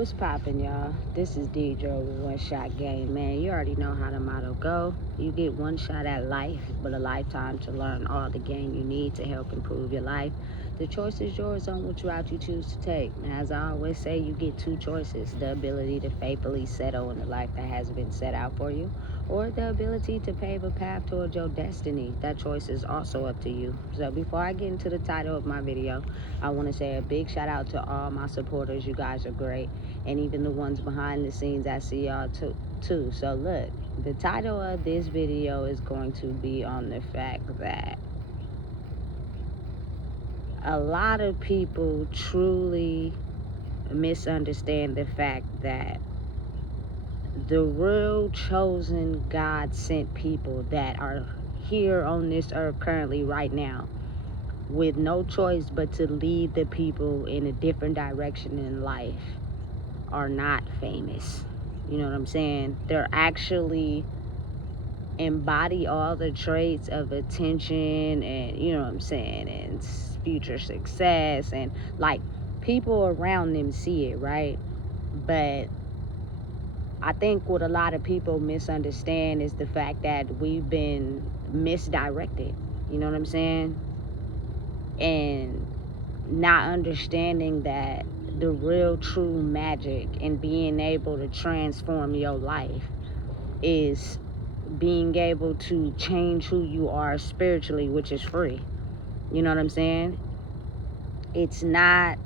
What's poppin', y'all? This is Deidre with One Shot Game. Man, you already know how the motto go. You get one shot at life, but a lifetime to learn all the game you need to help improve your life. The choice is yours on which route you choose to take. Now, as I always say, you get two choices: the ability to faithfully settle in the life that has been set out for you, or the ability to pave a path towards your destiny. That choice is also up to you. So before I get into the title of my video, I want to say a big shout out to all my supporters. You guys are great, and even the ones behind the scenes. I see y'all too. So look, the title of this video is going to be on the fact that a lot of people truly misunderstand the fact that the real chosen God sent people that are here on this earth currently right now with no choice but to lead the people in a different direction in life are not famous. You know what I'm saying? They're actually embody all the traits of attention and, you know what I'm saying, and future success, and like people around them see it, right? But I think what a lot of people misunderstand is the fact that we've been misdirected. You know what I'm saying? And not understanding that the real true magic in being able to transform your life is being able to change who you are spiritually, which is free. You know what I'm saying? It's not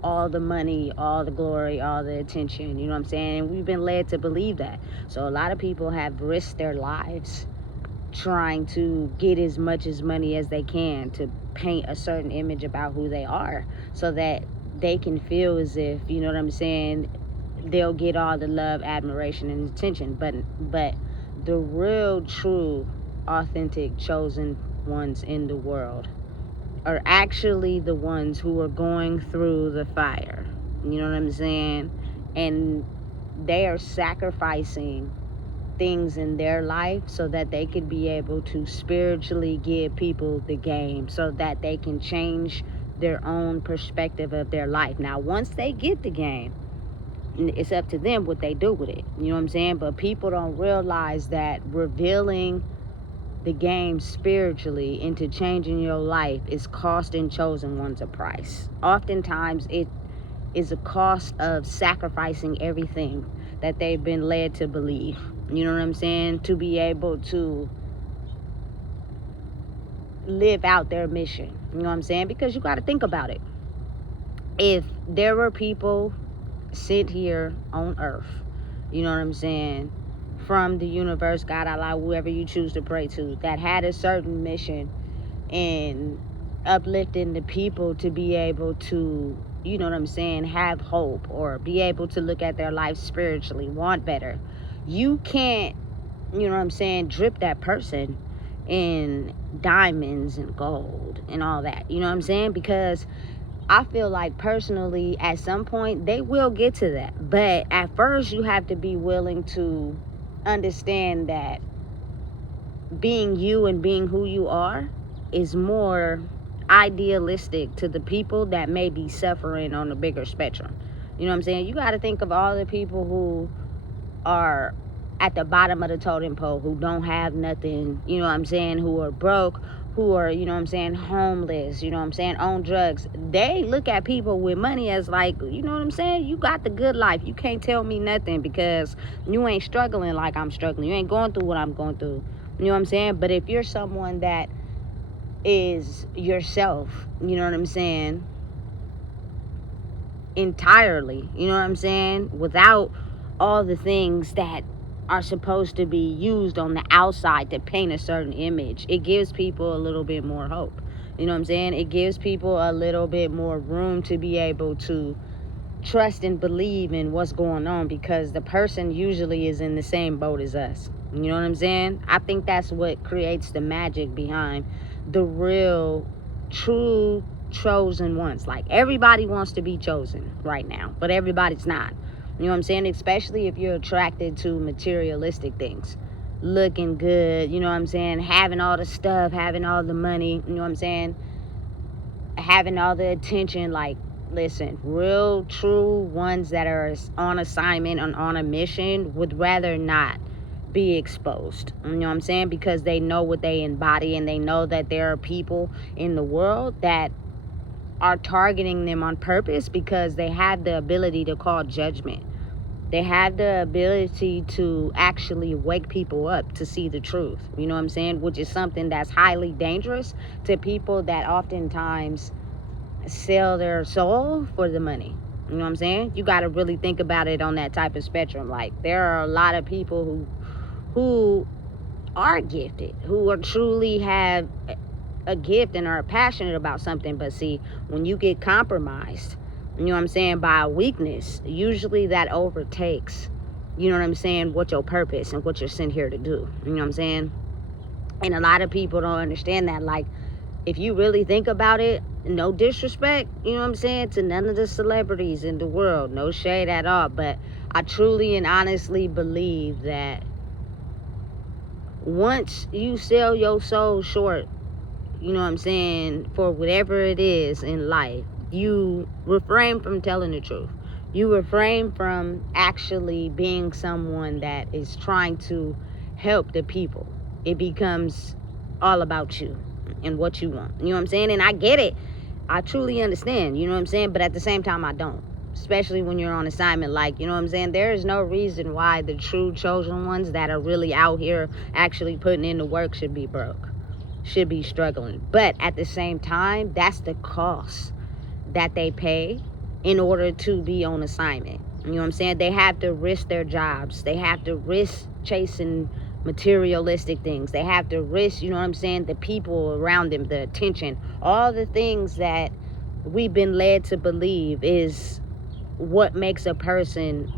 all the money, all the glory, all the attention. You know what I'm saying? And we've been led to believe that. So a lot of people have risked their lives trying to get as much as money as they can to paint a certain image about who they are, so that they can feel as if, you know what I'm saying, they'll get all the love, admiration, and attention. But the real true authentic chosen ones in the world are actually the ones who are going through the fire. You know what I'm saying? And they are sacrificing things in their life so that they could be able to spiritually give people the game, so that they can change their own perspective of their life. Now, once they get the game, it's up to them what they do with it. You know what I'm saying? But people don't realize that revealing the game spiritually into changing your life is costing chosen ones a price. Oftentimes, it is a cost of sacrificing everything that they've been led to believe. You know what I'm saying? To be able to live out their mission. You know what I'm saying? Because you got to think about it. If there were people sent here on earth, you know what I'm saying, from the universe, God, Allah, whoever you choose to pray to, that had a certain mission and uplifting the people to be able to, you know what I'm saying, have hope or be able to look at their life spiritually, want better, you can't, you know what I'm saying, drip that person in diamonds and gold and all that. You know what I'm saying? Because I feel like personally, at some point, they will get to that. But at first, you have to be willing to understand that being you and being who you are is more idealistic to the people that may be suffering on a bigger spectrum. You know what I'm saying? You got to think of all the people who are at the bottom of the totem pole, who don't have nothing, you know what I'm saying, who are broke, who are, you know what I'm saying, homeless, you know what I'm saying, on drugs. They look at people with money as like, you know what I'm saying, you got the good life. You can't tell me nothing because you ain't struggling like I'm struggling. You ain't going through what I'm going through. You know what I'm saying? But if you're someone that is yourself, you know what I'm saying, entirely, you know what I'm saying, without all the things that are supposed to be used on the outside to paint a certain image, it gives people a little bit more hope. You know what I'm saying? It gives people a little bit more room to be able to trust and believe in what's going on, because the person usually is in the same boat as us. You know what I'm saying? I think that's what creates the magic behind the real, true chosen ones. Like, everybody wants to be chosen right now, but everybody's not. You know what I'm saying? Especially if you're attracted to materialistic things. Looking good, you know what I'm saying? Having all the stuff, having all the money, you know what I'm saying? Having all the attention, like, listen, real true ones that are on assignment and on a mission would rather not be exposed. You know what I'm saying? Because they know what they embody, and they know that there are people in the world that are targeting them on purpose because they have the ability to call judgment. They have the ability to actually wake people up to see the truth. You know what I'm saying? Which is something that's highly dangerous to people that oftentimes sell their soul for the money. You know what I'm saying? You got to really think about it on that type of spectrum. Like, there are a lot of people who are gifted, who are truly have a gift and are passionate about something. But see, when you get compromised, you know what I'm saying, by a weakness, usually that overtakes, you know what I'm saying, what your purpose and what you're sent here to do. You know what I'm saying? And a lot of people don't understand that. Like, if you really think about it, no disrespect, you know what I'm saying, to none of the celebrities in the world, no shade at all, but I truly and honestly believe that once you sell your soul short, you know what I'm saying, for whatever it is in life, you refrain from telling the truth. You refrain from actually being someone that is trying to help the people. It becomes all about you and what you want. You know what I'm saying? And I get it. I truly understand, you know what I'm saying? But at the same time, I don't. Especially when you're on assignment, like, you know what I'm saying? There is no reason why the true chosen ones that are really out here actually putting in the work should be broke, should be struggling. But at the same time, that's the cost that they pay in order to be on assignment. You know what I'm saying? They have to risk their jobs. They have to risk chasing materialistic things. They have to risk, you know what I'm saying, the people around them, the attention, all the things that we've been led to believe is what makes a person,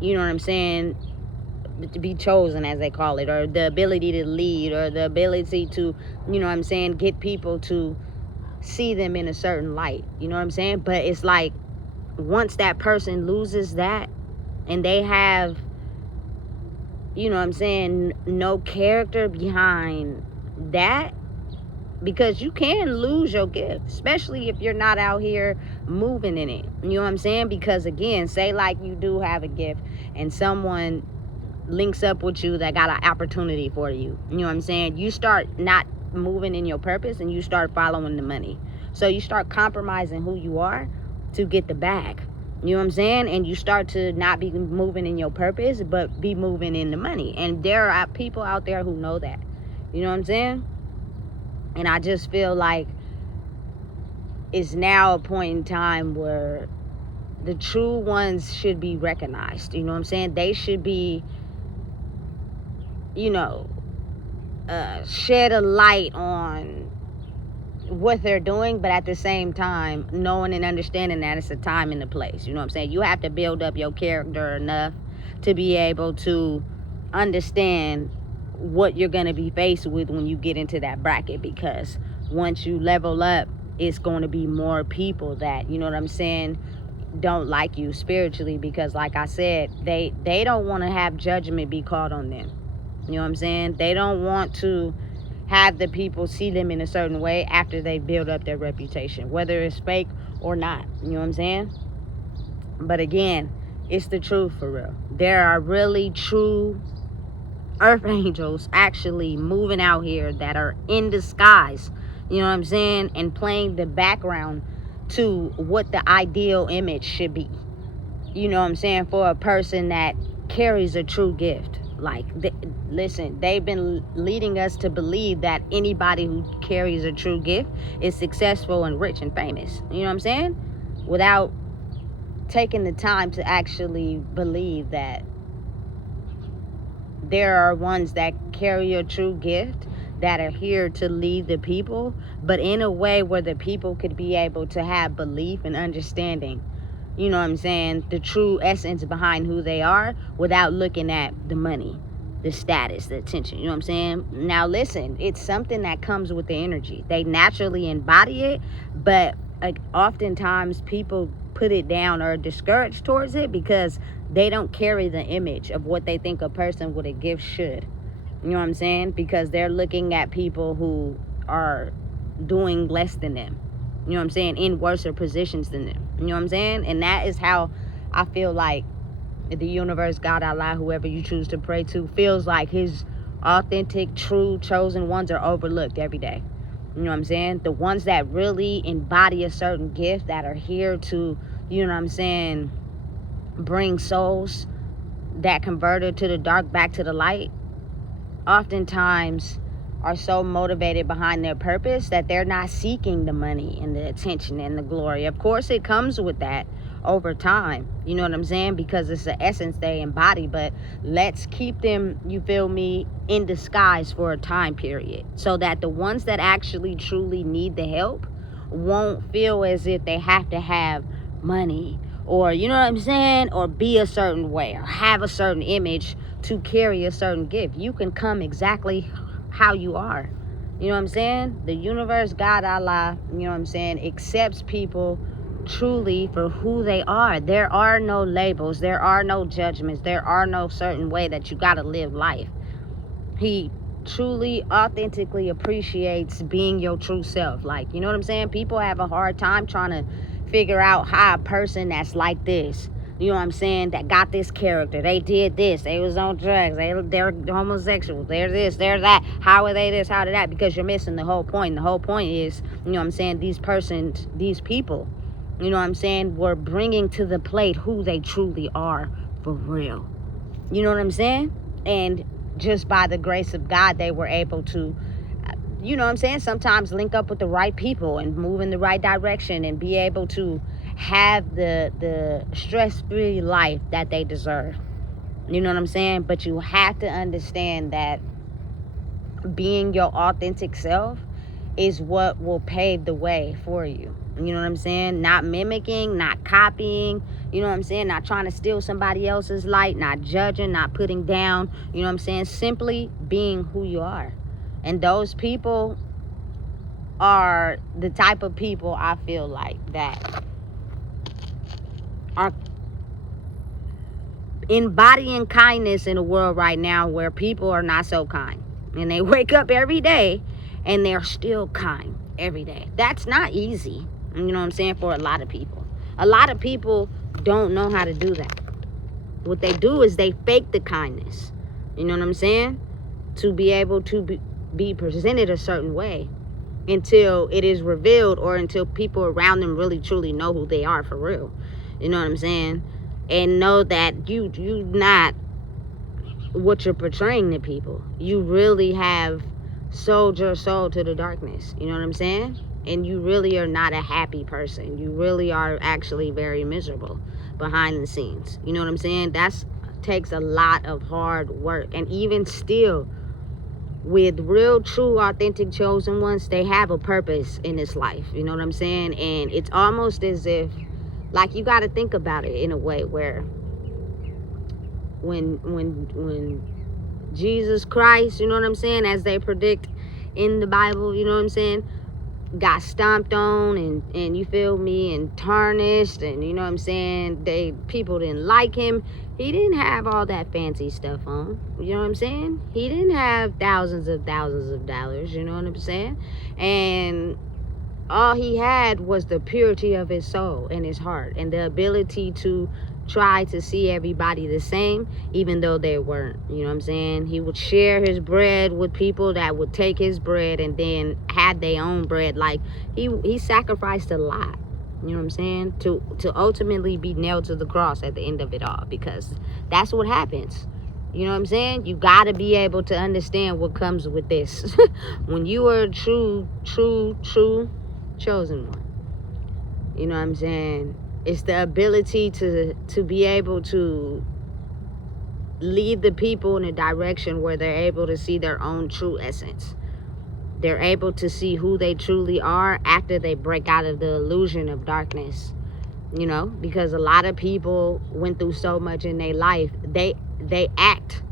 you know what I'm saying, to be chosen, as they call it, or the ability to lead, or the ability to, you know what I'm saying, get people to see them in a certain light. You know what I'm saying? But it's like, once that person loses that and they have, you know what I'm saying, no character behind that, because you can lose your gift, especially if you're not out here moving in it. You know what I'm saying? Because again, say like you do have a gift and someone links up with you that got an opportunity for you. You know what I'm saying? You start not moving in your purpose and you start following the money. So you start compromising who you are to get the bag. You know what I'm saying? And you start to not be moving in your purpose, but be moving in the money. And there are people out there who know that. You know what I'm saying? And I just feel like it's now a point in time where the true ones should be recognized. You know what I'm saying? They should be, you know, shed a light on what they're doing, but at the same time knowing and understanding that it's a time and a place. You know what I'm saying? You have to build up your character enough to be able to understand what you're going to be faced with when you get into that bracket, because once you level up, it's going to be more people that, you know what I'm saying, don't like you spiritually, because like I said, they don't want to have judgment be called on them. You know what I'm saying? They don't want to have the people see them in a certain way after they build up their reputation, whether it's fake or not. You know what I'm saying? But again, it's the truth for real. There are really true earth angels actually moving out here that are in disguise, you know what I'm saying, and playing the background to what the ideal image should be. You know what I'm saying, for a person that carries a true gift. Like, listen, they've been leading us to believe that anybody who carries a true gift is successful and rich and famous. You know what I'm saying? Without taking the time to actually believe that there are ones that carry a true gift that are here to lead the people, but in a way where the people could be able to have belief and understanding, you know what I'm saying, the true essence behind who they are, without looking at the money, the status, the attention. You know what I'm saying? Now listen, it's something that comes with the energy. They naturally embody it, but oftentimes people put it down or discouraged towards it because they don't carry the image of what they think a person with a gift should. You know what I'm saying? Because they're looking at people who are doing less than them. You know what I'm saying? In worse positions than them. You know what I'm saying? And that is how I feel like the universe, God, Allah, whoever you choose to pray to, feels like his authentic, true, chosen ones are overlooked every day. You know what I'm saying? The ones that really embody a certain gift, that are here to, you know what I'm saying, bring souls that converted to the dark back to the light, oftentimes are so motivated behind their purpose that they're not seeking the money and the attention and the glory. Of course, it comes with that over time. You know what I'm saying? Because it's the essence they embody. But let's keep them, you feel me, in disguise for a time period, so that the ones that actually truly need the help won't feel as if they have to have money, or, you know what I'm saying, or be a certain way, or have a certain image to carry a certain gift. You can come exactly how you are. You know what I'm saying? The universe, God, Allah, you know what I'm saying, accepts people truly for who they are. There are no labels. There are no judgments. There are no certain way that you got to live life. He truly, authentically appreciates being your true self. Like, you know what I'm saying? People have a hard time trying to figure out how a person that's like this, you know what I'm saying, that got this character, they did this, they was on drugs, they're homosexual, they're this, they're that, how are they this, how are they that? Because you're missing the whole point. The whole point is, you know what I'm saying, these people, you know what I'm saying, were bringing to the plate who they truly are for real. You know what I'm saying? And just by the grace of God, they were able to, you know what I'm saying, sometimes link up with the right people and move in the right direction and be able to have the stress-free life that they deserve. You know what I'm saying? But you have to understand that being your authentic self is what will pave the way for you. You know what I'm saying? Not mimicking, not copying, you know what I'm saying? Not trying to steal somebody else's light, not judging, not putting down, you know what I'm saying? Simply being who you are. And those people are the type of people I feel like that are embodying kindness in a world right now where people are not so kind. And they wake up every day and they're still kind every day. That's not easy, you know what I'm saying, for a lot of people. A lot of people don't know how to do that. What they do is they fake the kindness, you know what I'm saying, to be able to be presented a certain way until it is revealed, or until people around them really truly know who they are for real. You know what I'm saying? And know that you not what you're portraying to people. You really have sold your soul to the darkness. You know what I'm saying? And you really are not a happy person. You really are actually very miserable behind the scenes. You know what I'm saying? That takes a lot of hard work. And even still, with real, true, authentic chosen ones, they have a purpose in this life. You know what I'm saying? And it's almost as if, like, you got to think about it in a way where when Jesus Christ, you know what I'm saying, as they predict in the Bible, you know what I'm saying, got stomped on and you feel me, and tarnished, and you know what I'm saying, people didn't like him. He didn't have all that fancy stuff on, you know what I'm saying? He didn't have thousands of dollars, you know what I'm saying? And all he had was the purity of his soul and his heart, and the ability to try to see everybody the same, even though they weren't. You know what I'm saying? He would share his bread with people that would take his bread and then had their own bread. Like, he sacrificed a lot, you know what I'm saying, to ultimately be nailed to the cross at the end of it all, because that's what happens. You know what I'm saying? You got to be able to understand what comes with this. When you are a true chosen one, you know what I'm saying, it's the ability to be able to lead the people in a direction where they're able to see their own true essence. They're able to see who they truly are after they break out of the illusion of darkness, you know, because a lot of people went through so much in their life. They act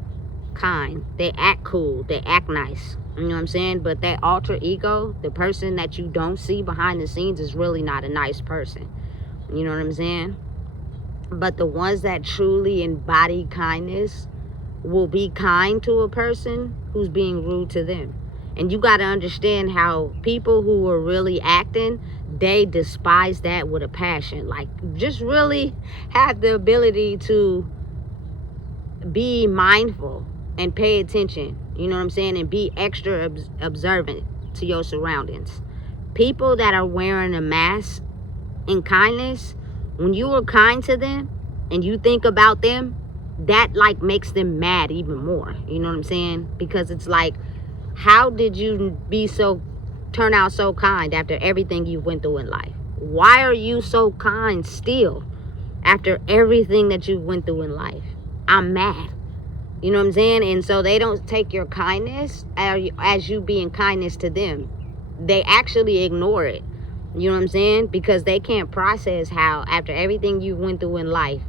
kind, they act cool, they act nice, you know what I'm saying, but that alter ego, the person that you don't see behind the scenes, is really not a nice person. You know what I'm saying? But the ones that truly embody kindness will be kind to a person who's being rude to them. And you got to understand how people who are really acting, they despise that with a passion. Like, just really have the ability to be mindful and pay attention, you know what I'm saying, and be extra observant to your surroundings. People that are wearing a mask in kindness, when you are kind to them and you think about them, that like makes them mad even more, you know what I'm saying? Because it's like, how did you turn out so kind after everything you went through in life? Why are you so kind still after everything that you went through in life? I'm mad. You know what I'm saying? And so they don't take your kindness as you being kindness to them. They actually ignore it. You know what I'm saying? Because they can't process how after everything you went through in life,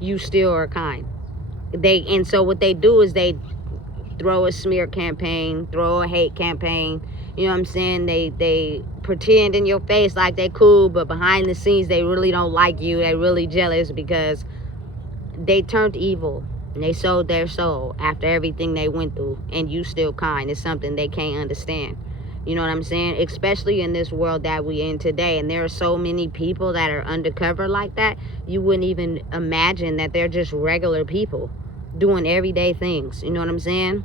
you still are kind. And so what they do is they throw a smear campaign, throw a hate campaign. You know what I'm saying? They pretend in your face like they cool, but behind the scenes they really don't like you. They really jealous because they turned evil and they sold their soul after everything they went through, and you still kind. It's something they can't understand. You know what I'm saying? Especially in this world that we in today, and there are so many people that are undercover like that, you wouldn't even imagine that they're just regular people doing everyday things. You know what I'm saying?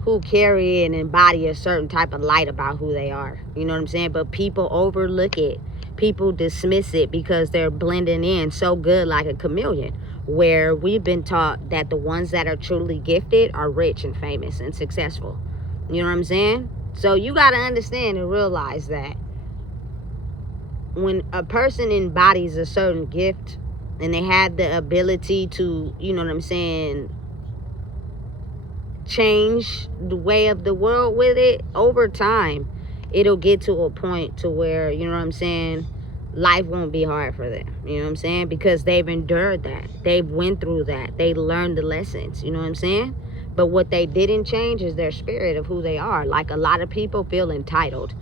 Who carry and embody a certain type of light about who they are. You know what I'm saying? But people overlook it. People dismiss it because they're blending in so good like a chameleon, where we've been taught that the ones that are truly gifted are rich and famous and successful. You know what I'm saying? So you got to understand and realize that when a person embodies a certain gift and they have the ability to, you know what I'm saying, change the way of the world with it, over time it'll get to a point to where, you know what I'm saying, life won't be hard for them. You know what I'm saying? Because they've endured that, they've went through that, they learned the lessons. You know what I'm saying? But what they didn't change is their spirit of who they are. Like, a lot of people feel entitled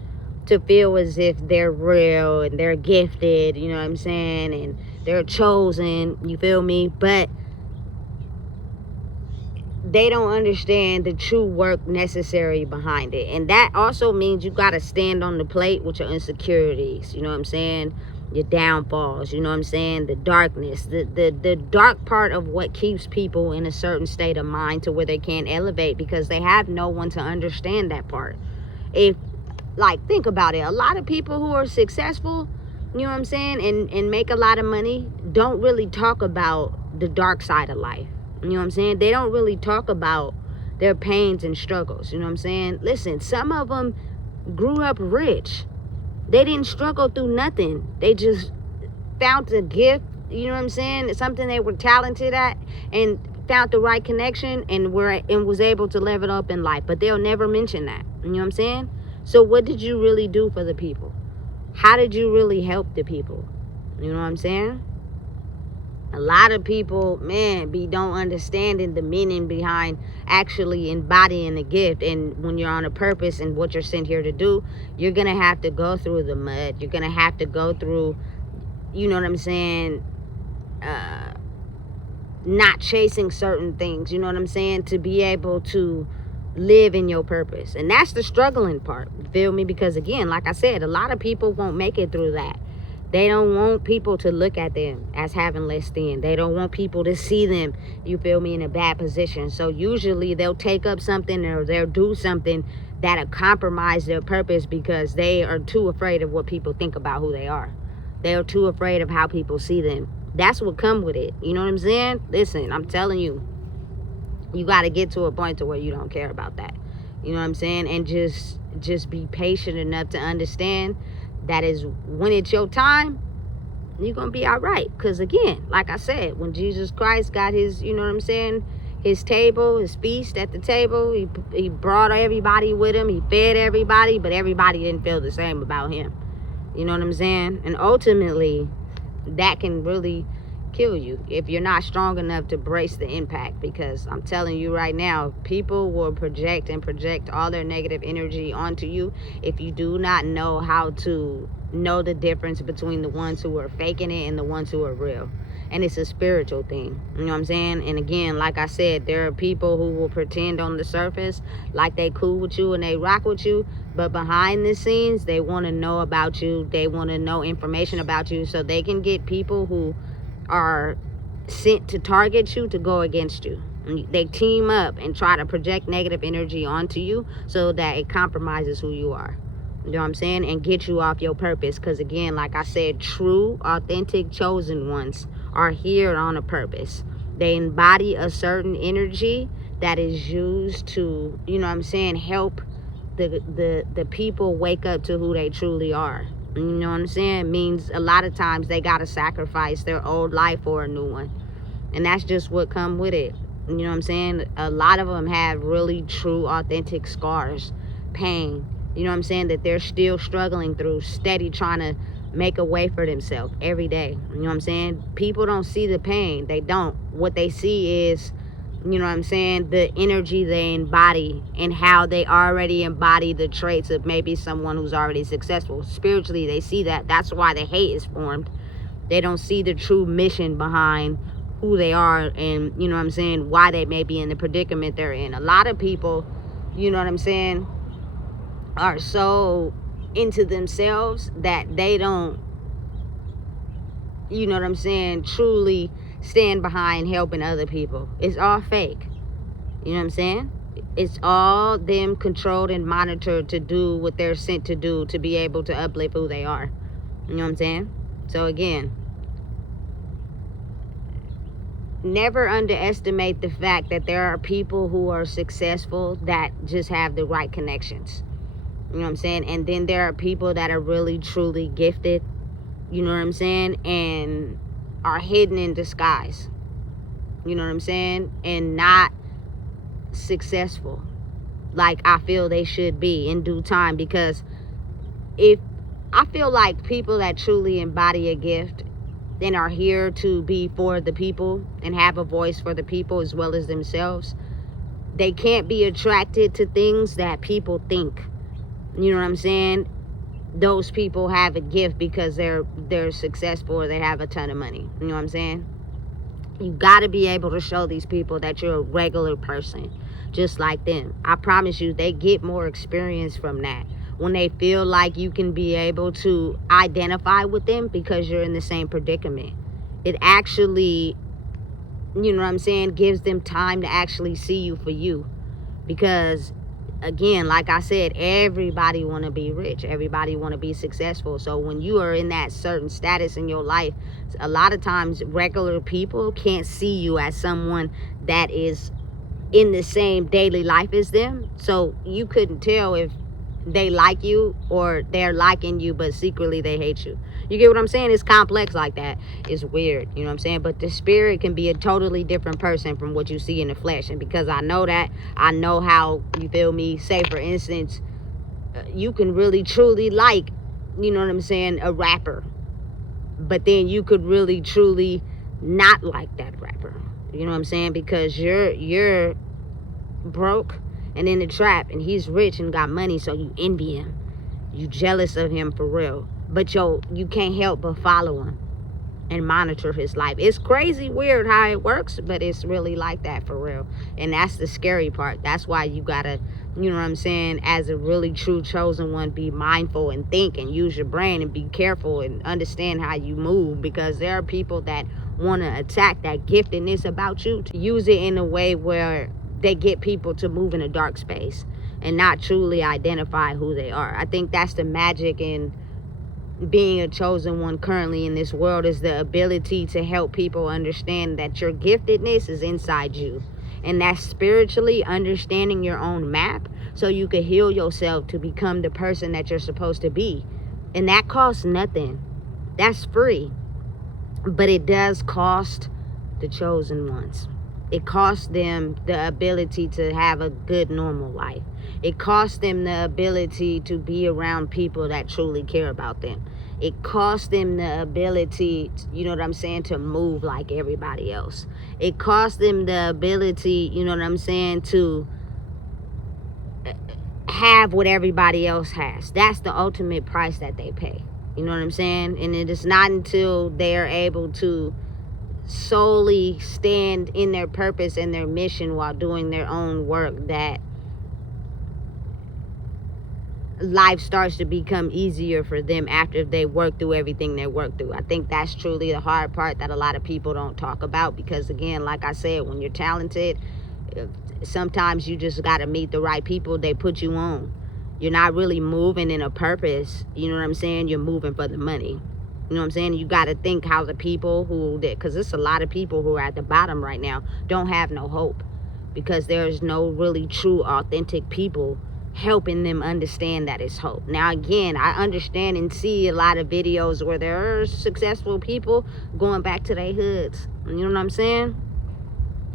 to feel as if they're real and they're gifted, you know what I'm saying, and they're chosen, you feel me? But they don't understand the true work necessary behind it. And that also means you got to stand on the plate with your insecurities, you know what I'm saying, your downfalls, you know what I'm saying, the darkness, the dark part of what keeps people in a certain state of mind to where they can't elevate, because they have no one to understand that part. If, like, think about it, a lot of people who are successful, you know what I'm saying, and make a lot of money, don't really talk about the dark side of life. You know what I'm saying? They don't really talk about their pains and struggles. You know what I'm saying? Listen, some of them grew up rich. They didn't struggle through nothing. They just found a gift, you know what I'm saying? Something they were talented at, and found the right connection, and was able to level up in life. But they'll never mention that. You know what I'm saying? So what did you really do for the people? How did you really help the people? You know what I'm saying? A lot of people, man, don't understanding the meaning behind actually embodying a gift. And when you're on a purpose and what you're sent here to do, you're going to have to go through the mud. You're going to have to go through, you know what I'm saying, not chasing certain things, you know what I'm saying, to be able to live in your purpose. And that's the struggling part, you feel me? Because again, like I said, a lot of people won't make it through that. They don't want people to look at them as having less than. They don't want people to see them, you feel me, in a bad position. So usually they'll take up something, or they'll do something that'll compromise their purpose, because they are too afraid of what people think about who they are. They're too afraid of how people see them. That's what come with it. You know what I'm saying? Listen, I'm telling you, you got to get to a point to where you don't care about that. You know what I'm saying? And just be patient enough to understand that is when it's your time, you're going to be all right. Because again, like I said, when Jesus Christ got his, you know what I'm saying, his table, his feast at the table, he brought everybody with him. He fed everybody, but everybody didn't feel the same about him. You know what I'm saying? And ultimately, that can really kill you if you're not strong enough to brace the impact. Because I'm telling you right now, people will project all their negative energy onto you if you do not know how to know the difference between the ones who are faking it and the ones who are real. and it's a spiritual thing. You know what I'm saying? And again, like I said, there are people who will pretend on the surface like they cool with you and they rock with you, but behind the scenes, they want to know about you. They want to know information about you so they can get people who are sent to target you to go against you. And they team up and try to project negative energy onto you so that it compromises who you are. You know what I'm saying? And get you off your purpose. Because again, like I said, true, authentic, chosen ones are here on a purpose. They embody a certain energy that is used to, you know what I'm saying, help the people wake up to who they truly are. You know what I'm saying? Means a lot of times they got to sacrifice their old life for a new one. And that's just what come with it. You know what I'm saying? A lot of them have really true, authentic scars, pain. You know what I'm saying? That they're still struggling through, steady trying to make a way for themselves every day. You know what I'm saying? People don't see the pain. They don't. What they see is, you know what I'm saying, the energy they embody and how they already embody the traits of maybe someone who's already successful. Spiritually, they see that. That's why the hate is formed. They don't see the true mission behind who they are and, you know what I'm saying, why they may be in the predicament they're in. A lot of people, you know what I'm saying, are so into themselves that they don't, you know what I'm saying, truly stand behind helping other people. It's all fake. You know what I'm saying? It's all them controlled and monitored to do what they're sent to do to be able to uplift who they are. You know what I'm saying? So again, never underestimate the fact that there are people who are successful that just have the right connections. You know what I'm saying? And then there are people that are really, truly gifted, you know what I'm saying, and are hidden in disguise. You know what I'm saying? And not successful like I feel they should be in due time. Because if I feel like people that truly embody a gift and are here to be for the people and have a voice for the people as well as themselves, they can't be attracted to things that people think. You know what I'm saying? Those people have a gift because they're successful or they have a ton of money. You know what I'm saying? You got to be able to show these people that you're a regular person just like them. I promise you, they get more experience from that when they feel like you can be able to identify with them because you're in the same predicament. It actually, you know what I'm saying, gives them time to actually see you for you. Because again, like I said, everybody want to be rich. Everybody want to be successful. So when you are in that certain status in your life, a lot of times regular people can't see you as someone that is in the same daily life as them. So you couldn't tell if they like you or they're liking you, but secretly they hate you. You get what I'm saying? It's complex like that. It's weird, you know what I'm saying? But the spirit can be a totally different person from what you see in the flesh. And because I know that, I know how, you feel me, say for instance, you can really truly like, you know what I'm saying, a rapper. But then you could really truly not like that rapper. You know what I'm saying? Because you're broke and in the trap and he's rich and got money, so you envy him. You jealous of him for real. But you can't help but follow him and monitor his life. It's crazy weird how it works, but it's really like that for real. And that's the scary part. That's why you gotta, you know what I'm saying, as a really true chosen one, be mindful and think and use your brain and be careful and understand how you move. Because there are people that want to attack that giftedness about you to use it in a way where they get people to move in a dark space and not truly identify who they are. I think that's the magic in being a chosen one currently in this world, is the ability to help people understand that your giftedness is inside you. And that's spiritually understanding your own map so you can heal yourself to become the person that you're supposed to be. And that costs nothing. That's free. But it does cost the chosen ones. It costs them the ability to have a good normal life. It costs them the ability to be around people that truly care about them. It costs them the ability, you know what I'm saying, to move like everybody else. It costs them the ability, you know what I'm saying, to have what everybody else has. That's the ultimate price that they pay. You know what I'm saying? And it is not until they're able to solely stand in their purpose and their mission while doing their own work, that life starts to become easier for them after they work through everything they work through. I think that's truly the hard part that a lot of people don't talk about, because again, like I said, when you're talented, sometimes you just got to meet the right people. They put you on. You're not really moving in a purpose. You know what I'm saying? You're moving for the money. You know what I'm saying? You got to think how the people who did, because there's a lot of people who are at the bottom right now, don't have no hope, because there's no really true, authentic people helping them understand that it's hope. Now, again, I understand and see a lot of videos where there are successful people going back to their hoods. You know what I'm saying?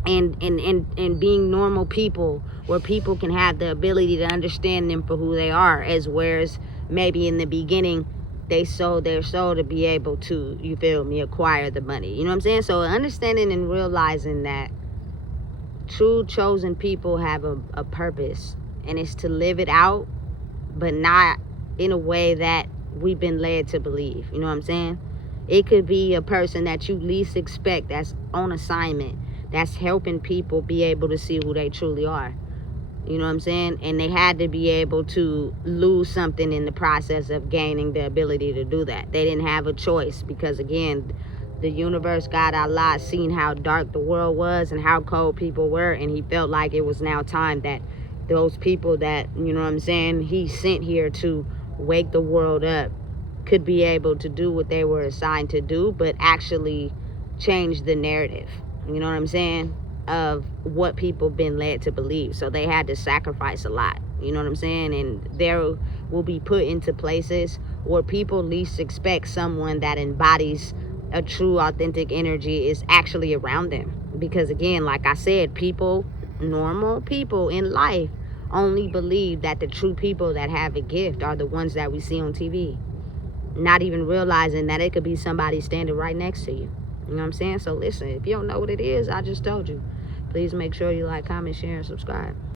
And being normal people, where people can have the ability to understand them for who they are, as whereas maybe in the beginning they sold their soul to be able to, you feel me, acquire the money. You know what I'm saying? So understanding and realizing that true chosen people have a purpose, and it's to live it out, but not in a way that we've been led to believe. You know what I'm saying? It could be a person that you least expect, that's on assignment, that's helping people be able to see who they truly are. You know what I'm saying? And they had to be able to lose something in the process of gaining the ability to do that. They didn't have a choice, because again, the universe, God, Allah, seen how dark the world was and how cold people were, and he felt like it was now time that those people that, you know what I'm saying, he sent here to wake the world up, could be able to do what they were assigned to do, but actually change the narrative, you know what I'm saying, of what people been led to believe. So they had to sacrifice a lot, you know what I'm saying? And there will be put into places where people least expect someone that embodies a true, authentic energy is actually around them. Because again, like I said, people, normal people in life, only believe that the true people that have a gift are the ones that we see on TV, not even realizing that it could be somebody standing right next to you. You know what I'm saying? So listen, if you don't know what it is, I just told you. Please make sure you like, comment, share, and subscribe.